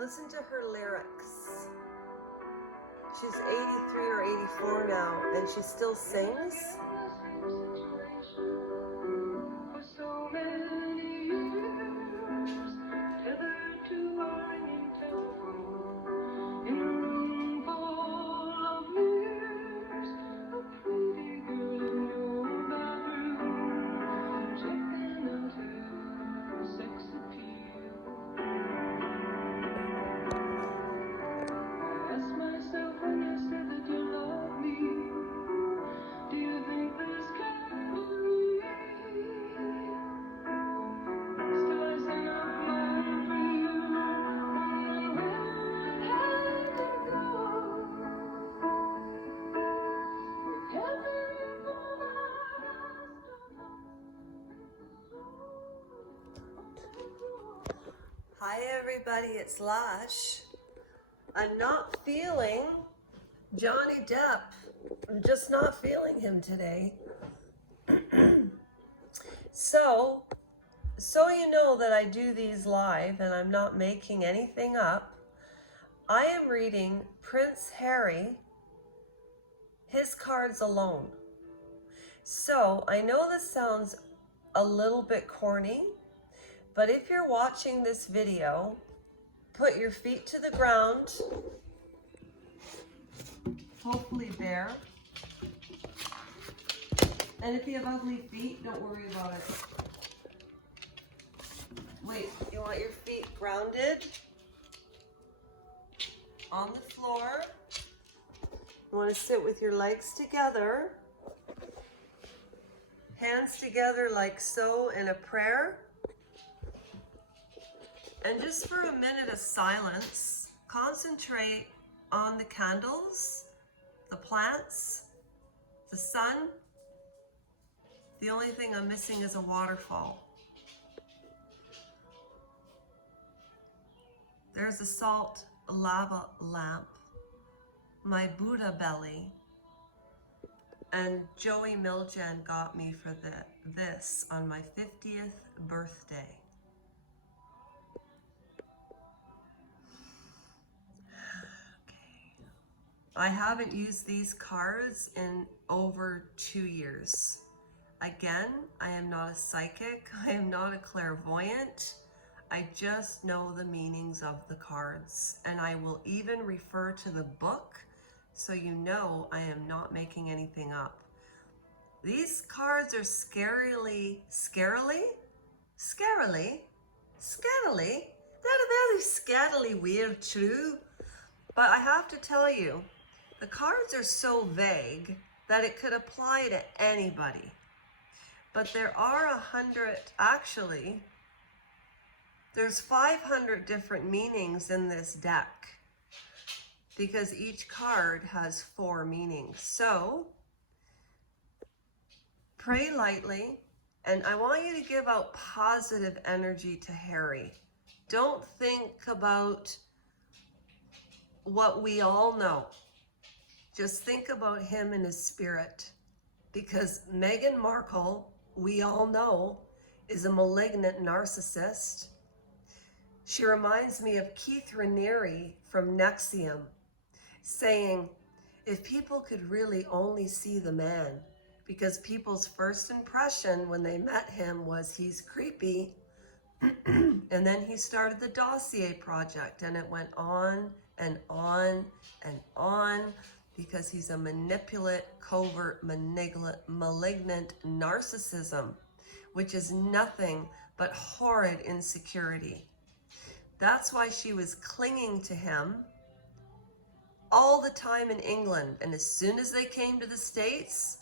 Listen to her lyrics. She's 83 or 84 now, and she still sings. Hi everybody, it's Lash. I'm not feeling Johnny Depp. I'm just not feeling him today. So you know that I do these live and I'm not making anything up. I am reading Prince Harry, his cards alone. So I know this sounds a little bit corny, but if you're watching this video, put your feet to the ground, hopefully bare. And if you have ugly feet, don't worry about it. Wait, you want your feet grounded on the floor. You want to sit with your legs together, hands together like so in a prayer. And just for a minute of silence, concentrate on the candles, the plants, the sun. The only thing I'm missing is a waterfall. There's a salt lava lamp, my Buddha belly, and Joey Miljan got me for this on my 50th birthday. I haven't used these cards in over 2 years. Again, I am not a psychic. I am not a clairvoyant. I just know the meanings of the cards, and I will even refer to the book so you know I am not making anything up. These cards are scarily, they're very scarily weird too. But I have to tell you, the cards are so vague that it could apply to anybody. But there are 100, actually, there's 500 different meanings in this deck because each card has 4 meanings. So pray lightly, and I want you to give out positive energy to Harry. Don't think about what we all know. Just think about him and his spirit, because Meghan Markle, we all know, is a malignant narcissist. She reminds me of Keith Raniere from NXIVM saying, if people could really only see the man, because people's first impression when they met him was he's creepy, and then he started the Dossier Project, and it went on and on and on, because he's a manipulate, covert, malignant narcissism, which is nothing but horrid insecurity. That's why she was clinging to him all the time in England. And as soon as they came to the States,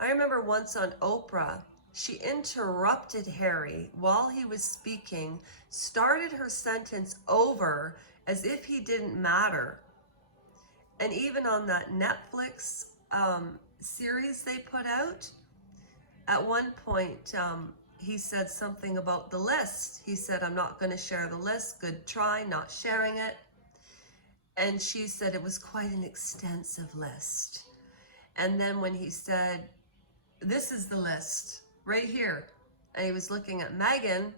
I remember once on Oprah, she interrupted Harry while he was speaking, started her sentence over as if he didn't matter. And even on that Netflix series they put out, at one point, he said something about the list. He said, I'm not going to share the list. Good try, not sharing it. And she said it was quite an extensive list. And then when he said, this is the list right here, and he was looking at Meghan,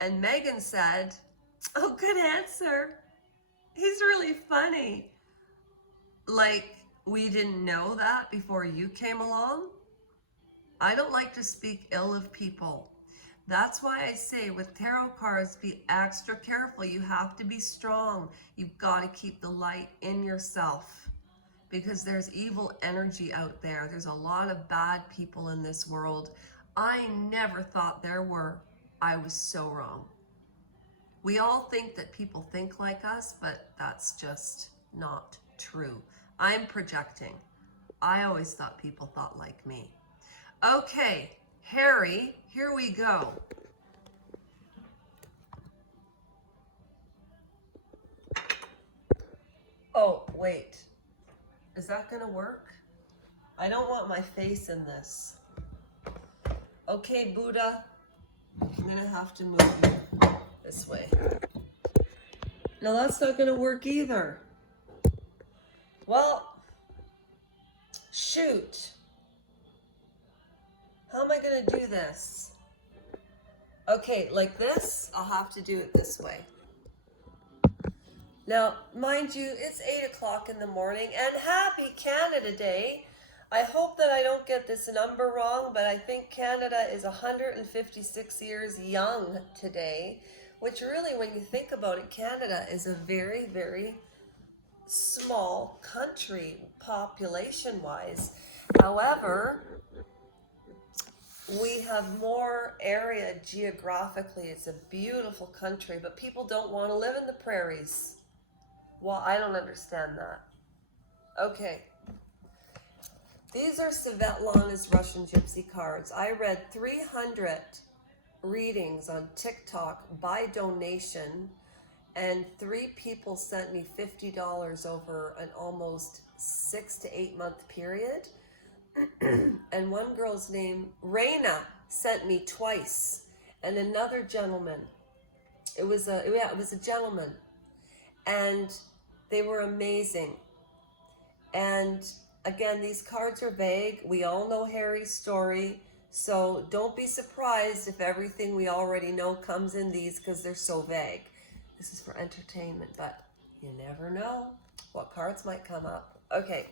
and Meghan said, Oh, good answer. He's really funny. Like, we didn't know that before you came along? I don't like to speak ill of people. That's why I say with tarot cards, be extra careful. You have to be strong. You've got to keep the light in yourself because there's evil energy out there. There's a lot of bad people in this world. I never thought there were. I was so wrong. We all think that people think like us, but that's just not true. I'm projecting. I always thought people thought like me. Okay, Harry, here we go. Oh, wait. Is that gonna work? I don't want my face in this. Okay, Buddha, I'm gonna have to move you this way. No, that's not gonna work either. Well, shoot. How am I gonna do this? Okay, like this, I'll have to do it this way. Now, mind you, it's 8 o'clock in the morning, and happy Canada Day. I hope that I don't get this number wrong, but I think Canada is 156 years young today, which really, when you think about it, Canada is a very, very small country population-wise. However, we have more area geographically. It's a beautiful country, but people don't want to live in the prairies. Well, I don't understand that. Okay. These are Svetlana's Russian Gypsy cards. I read 300 readings on TikTok by donation, and 3 people sent me $50 over an almost 6 to 8 month period. And one girl's name, Reina, sent me twice. And another gentleman. It was a gentleman. And they were amazing. And again, these cards are vague. We all know Harry's story. So don't be surprised if everything we already know comes in these because they're so vague. This is for entertainment, but you never know what cards might come up. Okay,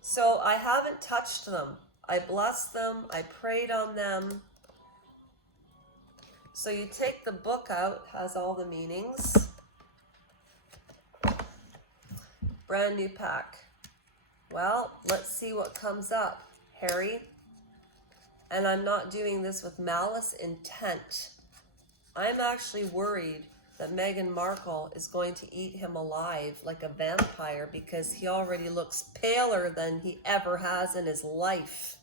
so I haven't touched them. I blessed them. I prayed on them. So you take the book out, has all the meanings. Brand new pack. Well, let's see what comes up, Harry. And I'm not doing this with malice intent. I'm actually worried that Meghan Markle is going to eat him alive like a vampire because he already looks paler than he ever has in his life.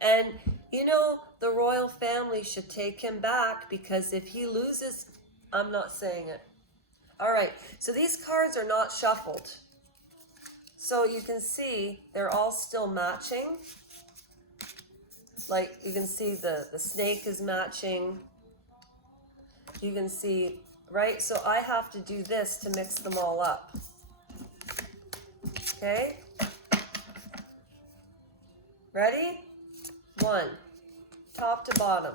And, you know, the royal family should take him back because if he loses, I'm not saying it. All right, so these cards are not shuffled. So you can see they're all still matching. Like you can see the snake is matching. You can see, right? So I have to do this to mix them all up. Okay? Ready? 1, top to bottom.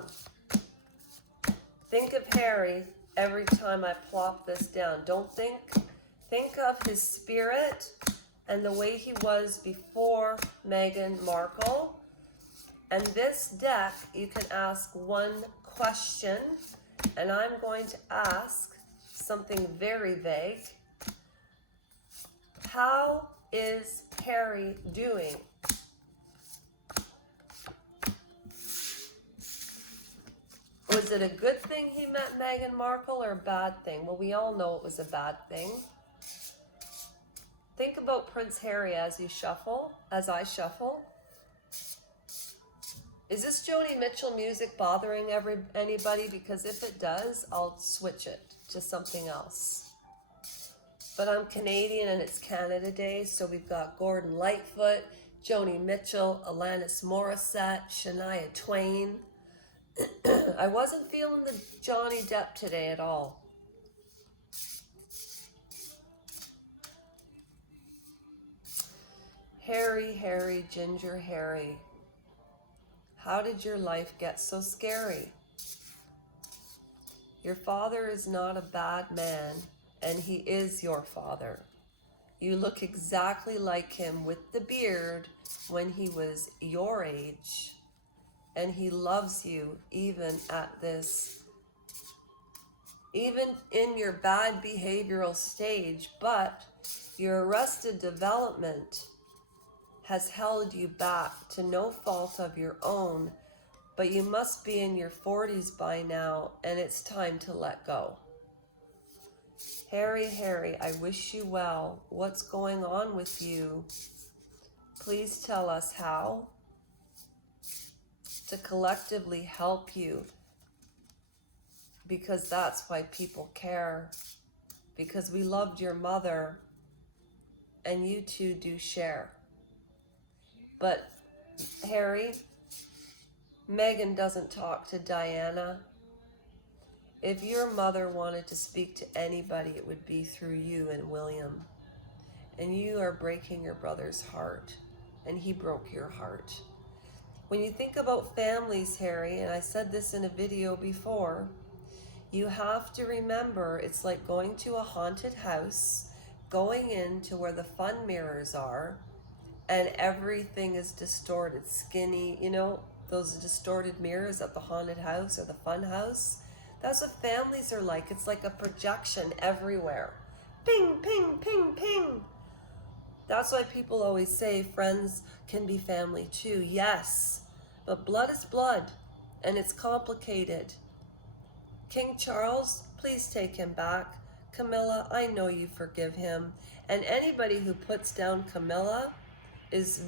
Think of Harry every time I plop this down. Don't think of his spirit and the way he was before Meghan Markle. And this deck, you can ask one question, and I'm going to ask something very vague. How is Harry doing? Was it a good thing he met Meghan Markle or a bad thing? Well, we all know it was a bad thing. Think about Prince Harry as you shuffle, as I shuffle. Is this Joni Mitchell music bothering anybody? Because if it does, I'll switch it to something else. But I'm Canadian and it's Canada Day, so we've got Gordon Lightfoot, Joni Mitchell, Alanis Morissette, Shania Twain. I wasn't feeling the Johnny Depp today at all. Harry, Harry, Ginger Harry. How did your life get so scary? Your father is not a bad man, and he is your father. You look exactly like him with the beard when he was your age, and he loves you even at this, even in your bad behavioral stage, but your arrested development has held you back to no fault of your own, but you must be in your 40s by now, and it's time to let go. Harry, I wish you well. What's going on with you? Please tell us how to collectively help you, because that's why people care, because we loved your mother, and you two do share. But Harry, Megan doesn't talk to Diana. If your mother wanted to speak to anybody, it would be through you and William. And you are breaking your brother's heart, and he broke your heart. When you think about families, Harry, and I said this in a video before, you have to remember it's like going to a haunted house, going into where the fun mirrors are, and everything is distorted, skinny, you know, those distorted mirrors at the haunted house or the fun house. That's what families are like. It's like a projection everywhere. Ping, ping, ping, ping. That's why people always say friends can be family too. Yes, but blood is blood, and it's complicated. King Charles, please take him back. Camilla, I know you forgive him. And anybody who puts down Camilla is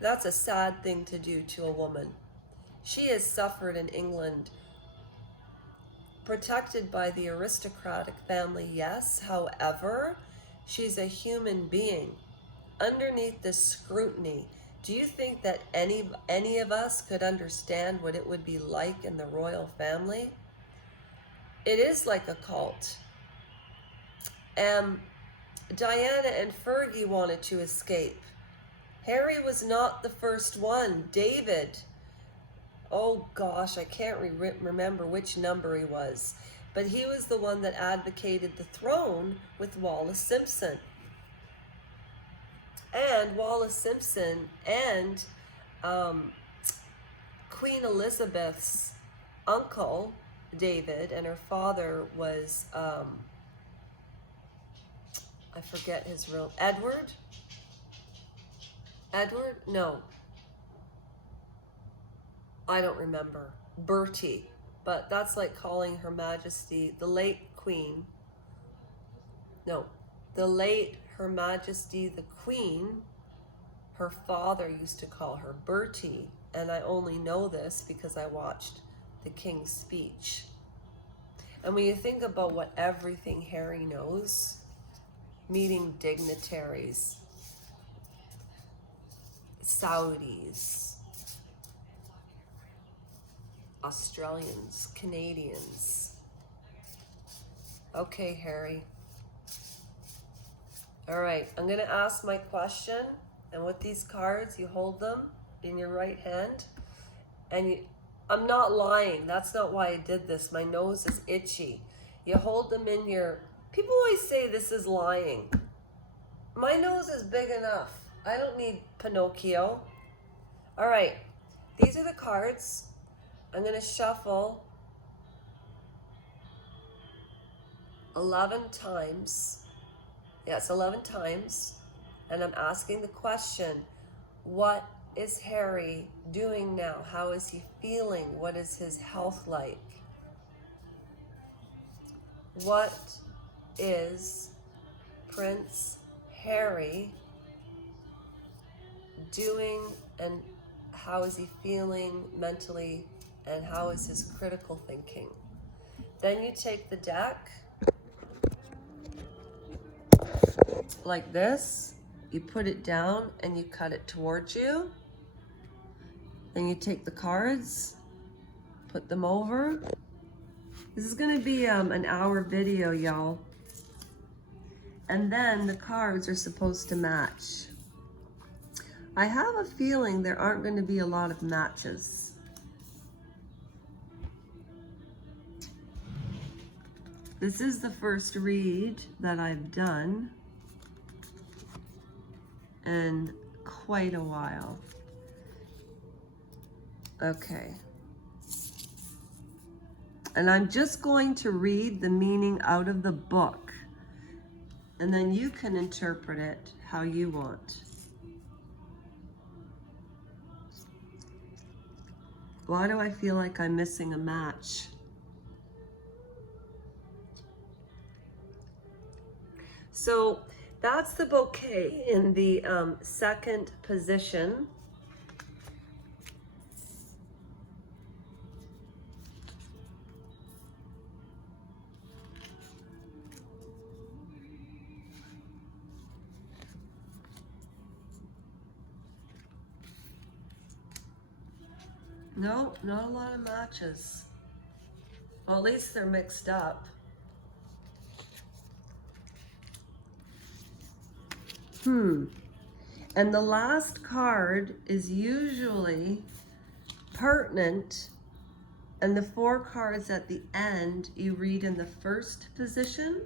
that's a sad thing to do to a woman. She has suffered in England, protected by the aristocratic family, yes. However, she's a human being underneath this scrutiny. Do you think that any of us could understand what it would be like in the royal family? It is like a cult. Diana and Fergie wanted to escape. Harry was not the first one. David, oh gosh, I can't remember which number he was, but he was the one that advocated the throne with Wallace Simpson. And Wallace Simpson and Queen Elizabeth's uncle, David, and her father was, I forget his real, Edward? No. I don't remember. Bertie. But that's like calling Her Majesty, the late Queen. No. The late Her Majesty the Queen, her father used to call her Bertie. And I only know this because I watched the King's speech. And when you think about what everything Harry knows, meeting dignitaries, Saudis, Australians, Canadians. Okay, Harry. All right, I'm gonna ask my question, and with these cards, you hold them in your right hand, and I'm not lying, that's not why I did this. My nose is itchy. You hold them in your, people always say this is lying. My nose is big enough. I don't need Pinocchio. All right, these are the cards. I'm gonna shuffle 11 times. Yes, 11 times. And I'm asking the question, what is Harry doing now? How is he feeling? What is his health like? What is Prince Harry doing, and how is he feeling mentally, and how is his critical thinking? Then you take the deck like this, you put it down and you cut it towards you. Then you take the cards, put them over. This is gonna be an hour video, y'all. And then the cards are supposed to match. I have a feeling there aren't going to be a lot of matches. This is the first read that I've done in quite a while. Okay. And I'm just going to read the meaning out of the book, and then you can interpret it how you want. Why do I feel like I'm missing a match? So that's the bouquet in the second position. No, not a lot of matches. Well, at least they're mixed up. And the last card is usually pertinent, and the 4 cards at the end you read in the first position.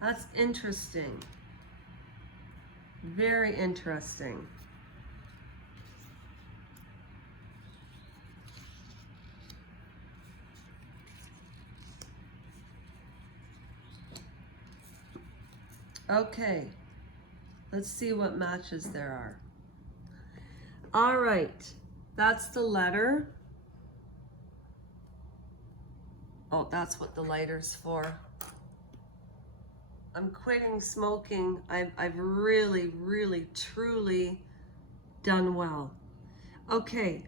That's interesting. Very interesting. Okay, let's see what matches there are. All right, that's the letter. Oh, that's what the lighter's for. I'm quitting smoking. I've really, really, truly done well. Okay,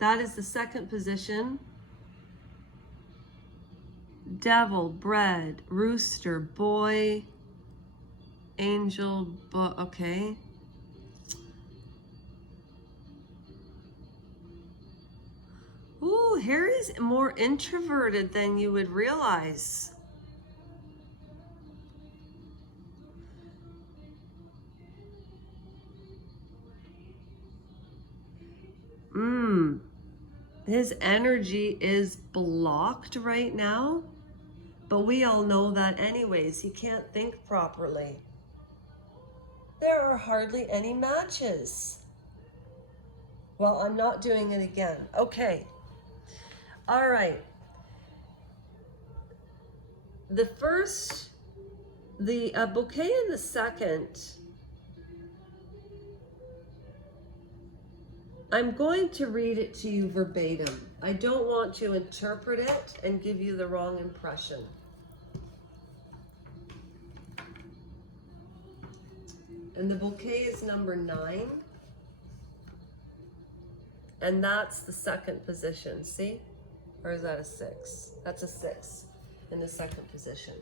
that is the second position. Devil, bread, rooster, boy, angel, okay. Ooh, Harry's more introverted than you would realize. His energy is blocked right now, but we all know that anyways. He can't think properly. There are hardly any matches. Well, I'm not doing it again. Okay. All right. The first, the bouquet in the second, I'm going to read it to you verbatim. I don't want to interpret it and give you the wrong impression. And the bouquet is number 9. And that's the second position, see? Or is that a 6? That's a 6 in the second position.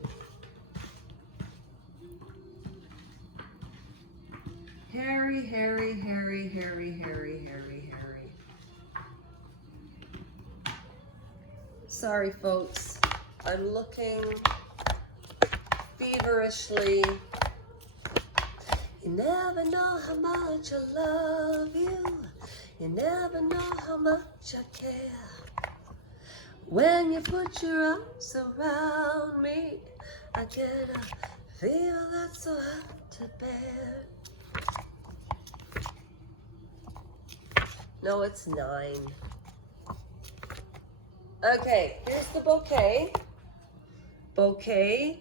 Harry, Harry, Harry, Harry, Harry, Harry, Harry. Sorry, folks. I'm looking feverishly. You never know how much I love you. You never know how much I care. When you put your arms around me, I get a feel that's so hard to bear. No, it's 9. Okay, here's the bouquet. Bouquet.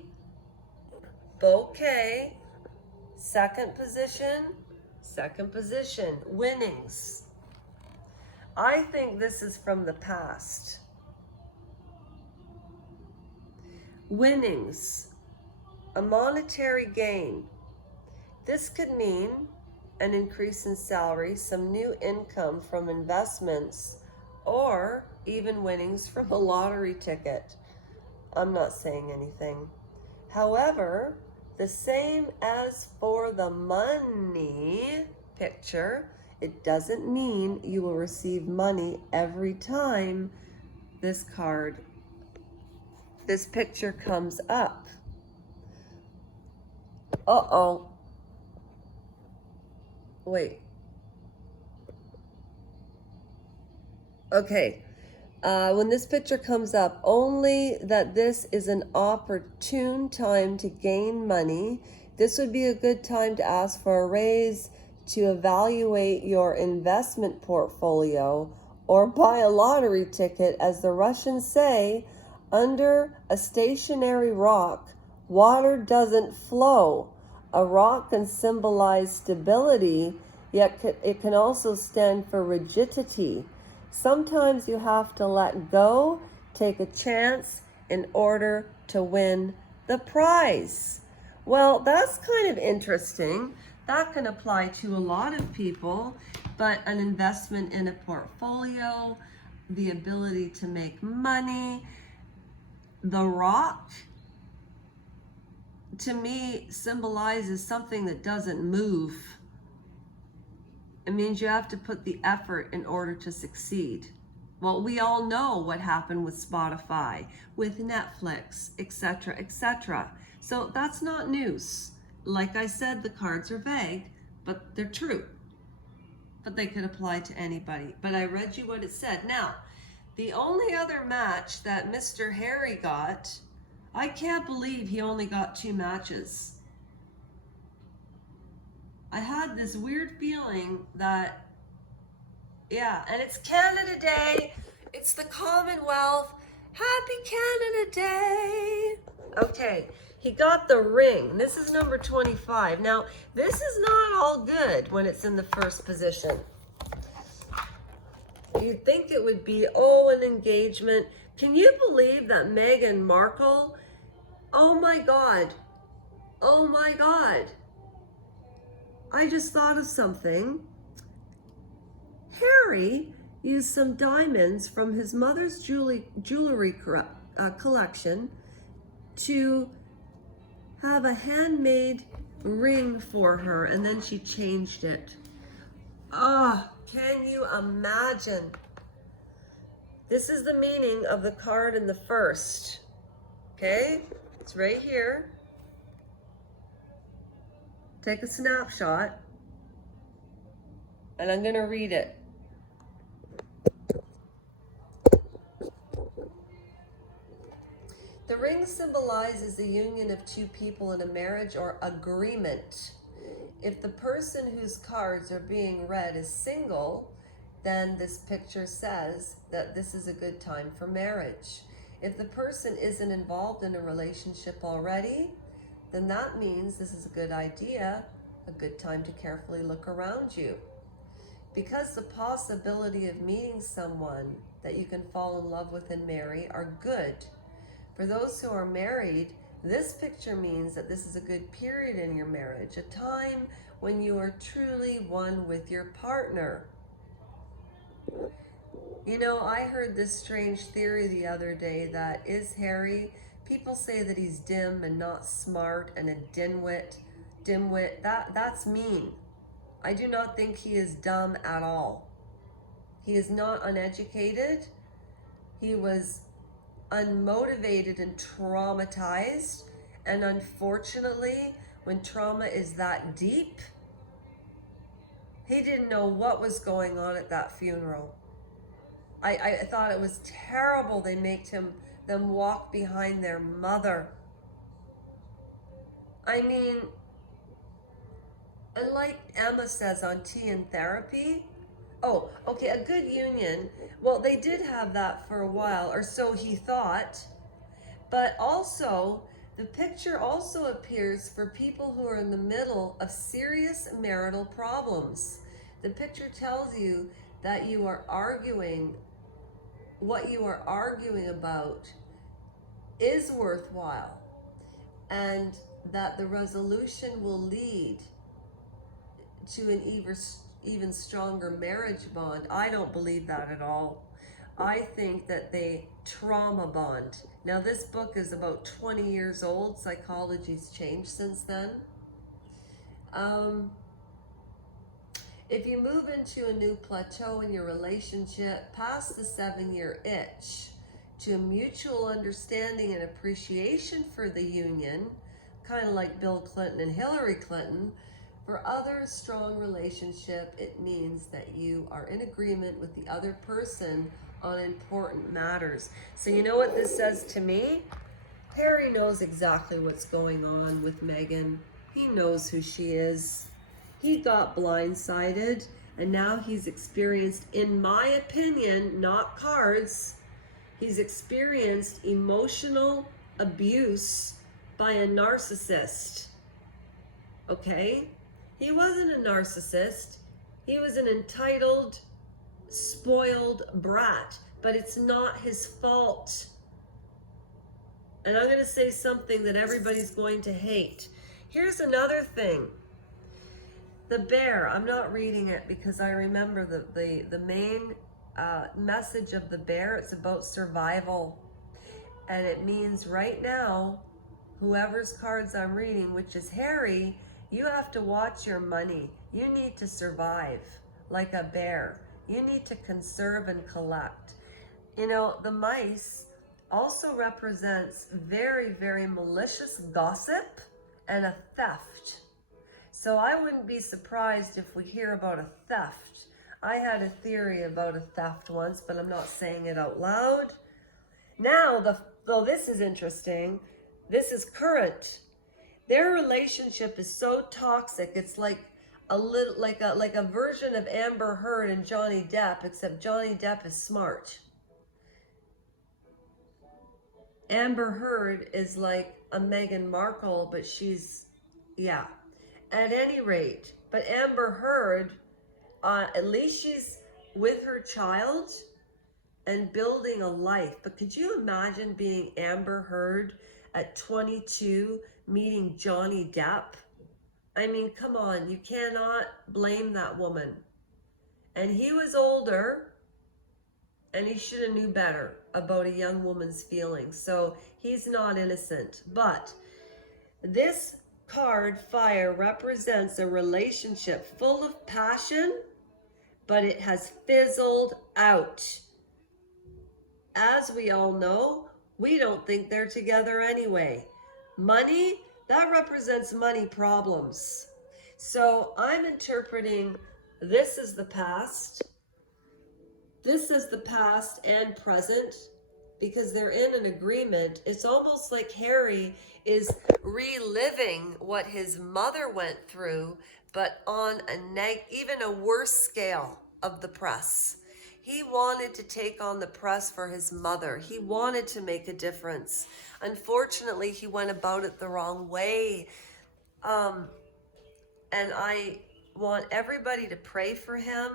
Bouquet. Second position. Second position. Winnings. I think this is from the past. Winnings. A monetary gain. This could mean an increase in salary, some new income from investments, or even winnings from a lottery ticket. I'm not saying anything. However, the same as for the money picture, it doesn't mean you will receive money every time this picture comes up. Uh-oh. Wait. Okay. When this picture comes up, only that this is an opportune time to gain money. This would be a good time to ask for a raise, to evaluate your investment portfolio, or buy a lottery ticket. As the Russians say, under a stationary rock, water doesn't flow. A rock can symbolize stability, yet it can also stand for rigidity. Sometimes you have to let go, take a chance in order to win the prize. Well, that's kind of interesting. That can apply to a lot of people, but an investment in a portfolio, the ability to make money, the rock, to me, symbolizes something that doesn't move. It means you have to put the effort in order to succeed. Well, we all know what happened with Spotify, with Netflix, etc., etc. So that's not news. Like I said, the cards are vague, but they're true. But they could apply to anybody. But I read you what it said. Now, the only other match that Mr. Harry got, I can't believe he only got 2 matches. I had this weird feeling that, yeah, and it's Canada Day. It's the Commonwealth. Happy Canada Day. Okay, he got the ring. This is number 25. Now, this is not all good when it's in the first position. You'd think it would be, oh, an engagement. Can you believe that Meghan Markle, oh my God, oh my God. I just thought of something. Harry used some diamonds from his mother's jewelry collection to have a handmade ring for her, and then she changed it. Can you imagine? This is the meaning of the card in the first. Okay, it's right here. Take a snapshot, and I'm going to read it. The ring symbolizes the union of 2 people in a marriage or agreement. If the person whose cards are being read is single, then this picture says that this is a good time for marriage. If the person isn't involved in a relationship already, then that means this is a good idea, a good time to carefully look around you. Because the possibility of meeting someone that you can fall in love with and marry are good. For those who are married, this picture means that this is a good period in your marriage, a time when you are truly one with your partner. You know, I heard this strange theory the other day that is Harry, people say that he's dim and not smart and a dimwit. That's mean. I do not think he is dumb at all. He is not uneducated. He was unmotivated and traumatized, and unfortunately, when trauma is that deep, he didn't know what was going on at that funeral. I thought it was terrible they made them walk behind their mother. I mean, and like Emma says on Tea and Therapy, oh, okay, a good union. Well, they did have that for a while, or so he thought. But also, the picture also appears for people who are in the middle of serious marital problems. The picture tells you that you are arguing, what you are arguing about is worthwhile, and that the resolution will lead to an even stronger marriage bond. I don't believe that at all. I think that they trauma bond. Now, this book is about 20 years old. Psychology's changed since then. If you move into a new plateau in your relationship, past the 7-year itch, to a mutual understanding and appreciation for the union, kind of like Bill Clinton and Hillary Clinton, For other strong relationship, it means that you are in agreement with the other person on important matters. So you know what this says to me? Harry knows exactly what's going on with Meghan. He knows who she is. He got blindsided, and now he's experienced, in my opinion, not cards, he's experienced emotional abuse by a narcissist. Okay? He wasn't a narcissist. He was an entitled, spoiled brat, but it's not his fault. And I'm going to say something that everybody's going to hate. Here's another thing. The bear, I'm not reading it because I remember the main message of the bear. It's about survival. And it means right now, whoever's cards I'm reading, which is Harry, you have to watch your money. You need to survive like a bear. You need to conserve and collect. You know, the mice also represents very, very malicious gossip and a theft. So I wouldn't be surprised if we hear about a theft. I had a theory about a theft once, but I'm not saying it out loud. Now, though this is interesting, this is current. Their relationship is so toxic, it's like a little like a version of Amber Heard and Johnny Depp, except Johnny Depp is smart. Amber Heard is like a Meghan Markle, but she's, yeah. At any rate, but Amber Heard, at least she's with her child and building a life. But could you imagine being Amber Heard at 22, meeting Johnny Depp? I mean, come on, you cannot blame that woman. And he was older, and he should have knew better about a young woman's feelings. So he's not innocent. But this card, fire, represents a relationship full of passion, but it has fizzled out. As we all know, we don't think they're together anyway. Money, that represents money problems. So I'm interpreting this as the past. This is the past and present, because they're in an agreement. It's almost like Harry is reliving what his mother went through, but on even a worse scale of the press. He wanted to take on the press for his mother. He wanted to make a difference. Unfortunately, he went about it the wrong way. And I want everybody to pray for him.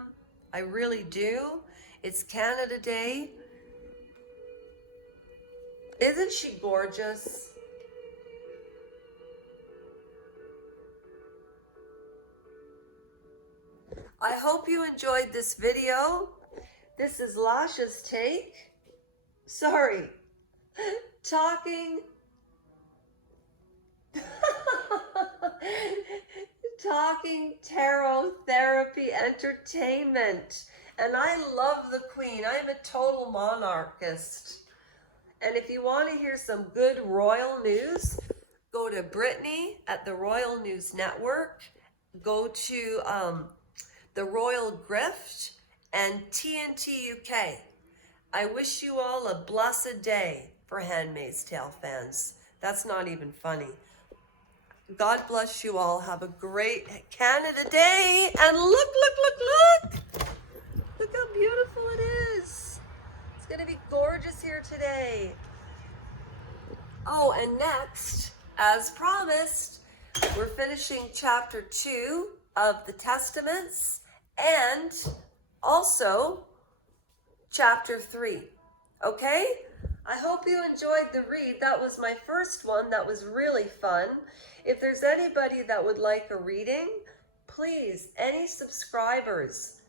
I really do. It's Canada Day. Isn't she gorgeous? I hope you enjoyed this video. This is Lasha's take. Sorry. Talking tarot therapy entertainment. And I love the Queen. I am a total monarchist. And if you want to hear some good royal news, go to Brittany at the Royal News Network. Go to the Royal Grift and TNT UK. I wish you all a blessed day for Handmaid's Tale fans. That's not even funny. God bless you all. Have a great Canada Day. And look. Look how beautiful it is. It's going to be gorgeous here today. Oh, and next, as promised, we're finishing chapter 2 of the Testaments and also chapter 3. Okay? I hope you enjoyed the read. That was my first one. That was really fun. If there's anybody that would like a reading, please, any subscribers,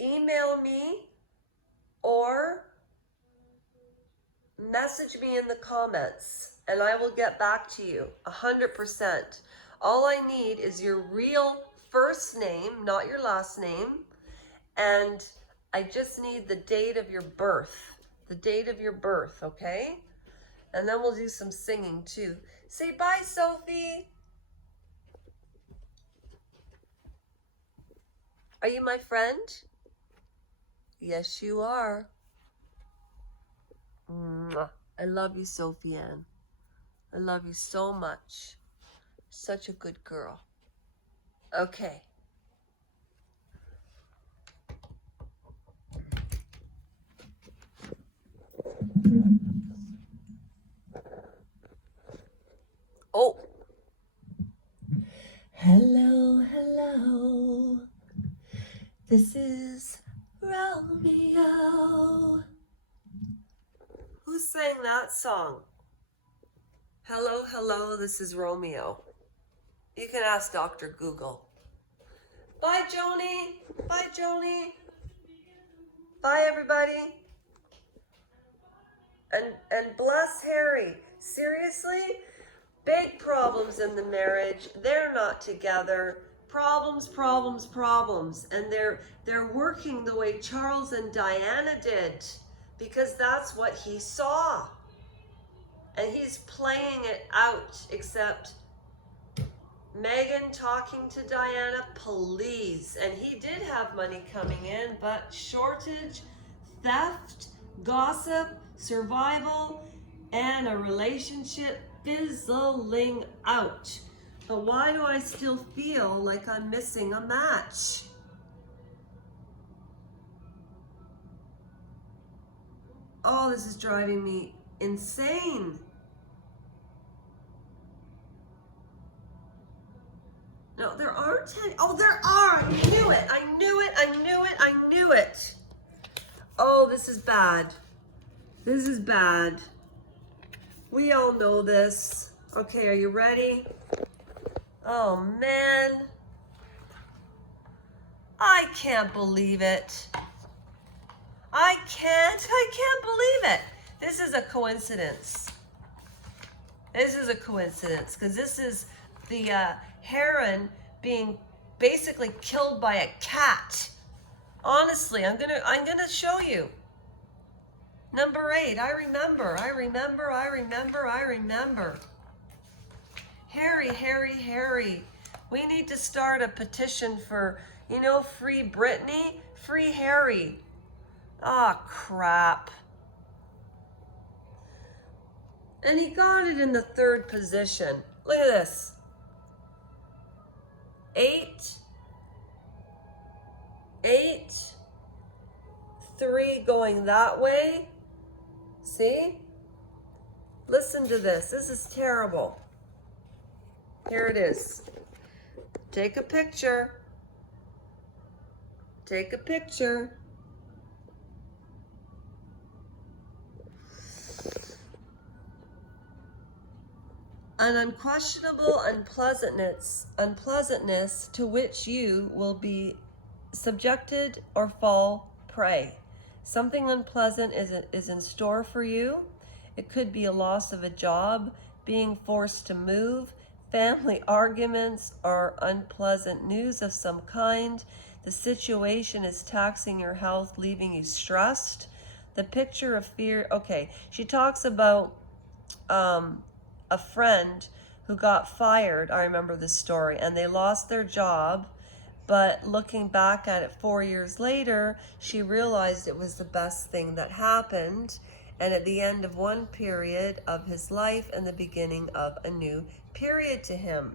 email me or message me in the comments and I will get back to you 100%. All I need is your real first name, not your last name, and I just need the date of your birth. The date of your birth, okay? And then we'll do some singing too. Say bye, Sophie. Are you my friend? Yes, you are. Mwah. I love you, Sophie Ann. I love you so much. Such a good girl. Okay. Oh. Hello, hello. This is Romeo. Who sang that song? Hello, hello, this is Romeo. You can ask Dr. Google. Bye, Joni. Bye, Joni. Bye, everybody. And bless Harry. Seriously? Big problems in the marriage. They're not together. Problems, problems, problems. And they're working the way Charles and Diana did, because that's what he saw. And he's playing it out, except Meghan talking to Diana, please. And he did have money coming in, but shortage, theft, gossip, survival, and a relationship fizzling out. But why do I still feel like I'm missing a match? Oh, this is driving me insane. No, there aren't any. Oh, there are. I knew it. I knew it. I knew it. I knew it. Oh, this is bad. This is bad. We all know this. Okay, are you ready? Oh, man. I can't believe it. I can't believe it. This is a coincidence. This is a coincidence, because this is the heron being basically killed by a cat. Honestly, I'm gonna show you. Number 8, I remember. Harry. We need to start a petition for, free Britney, free Harry. Ah, crap. And he got it in the 3rd position. Look at this. 8, 3 going that way. See? Listen to this. This is terrible. Here it is. Take a picture. Take a picture. An unquestionable unpleasantness to which you will be subjected or fall prey. Something unpleasant is in store for you. It could be a loss of a job, being forced to move, family arguments, or unpleasant news of some kind. The situation is taxing your health, leaving you stressed. The picture of fear. Okay, she talks about a friend who got fired. I remember this story, and they lost their job. But looking back at it 4 years later, she realized it was the best thing that happened. And at the end of one period of his life and the beginning of a new period to him,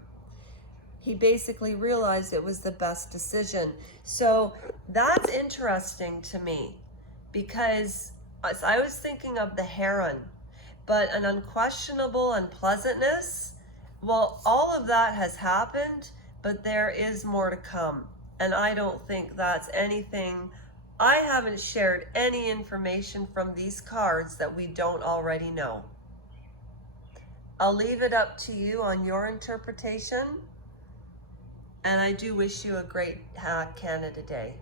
he basically realized it was the best decision. So that's interesting to me, because I was thinking of the heron, but an unquestionable unpleasantness, well, all of that has happened, but there is more to come. And I don't think that's anything. I haven't shared any information from these cards that we don't already know. I'll leave it up to you on your interpretation. And I do wish you a great Canada Day.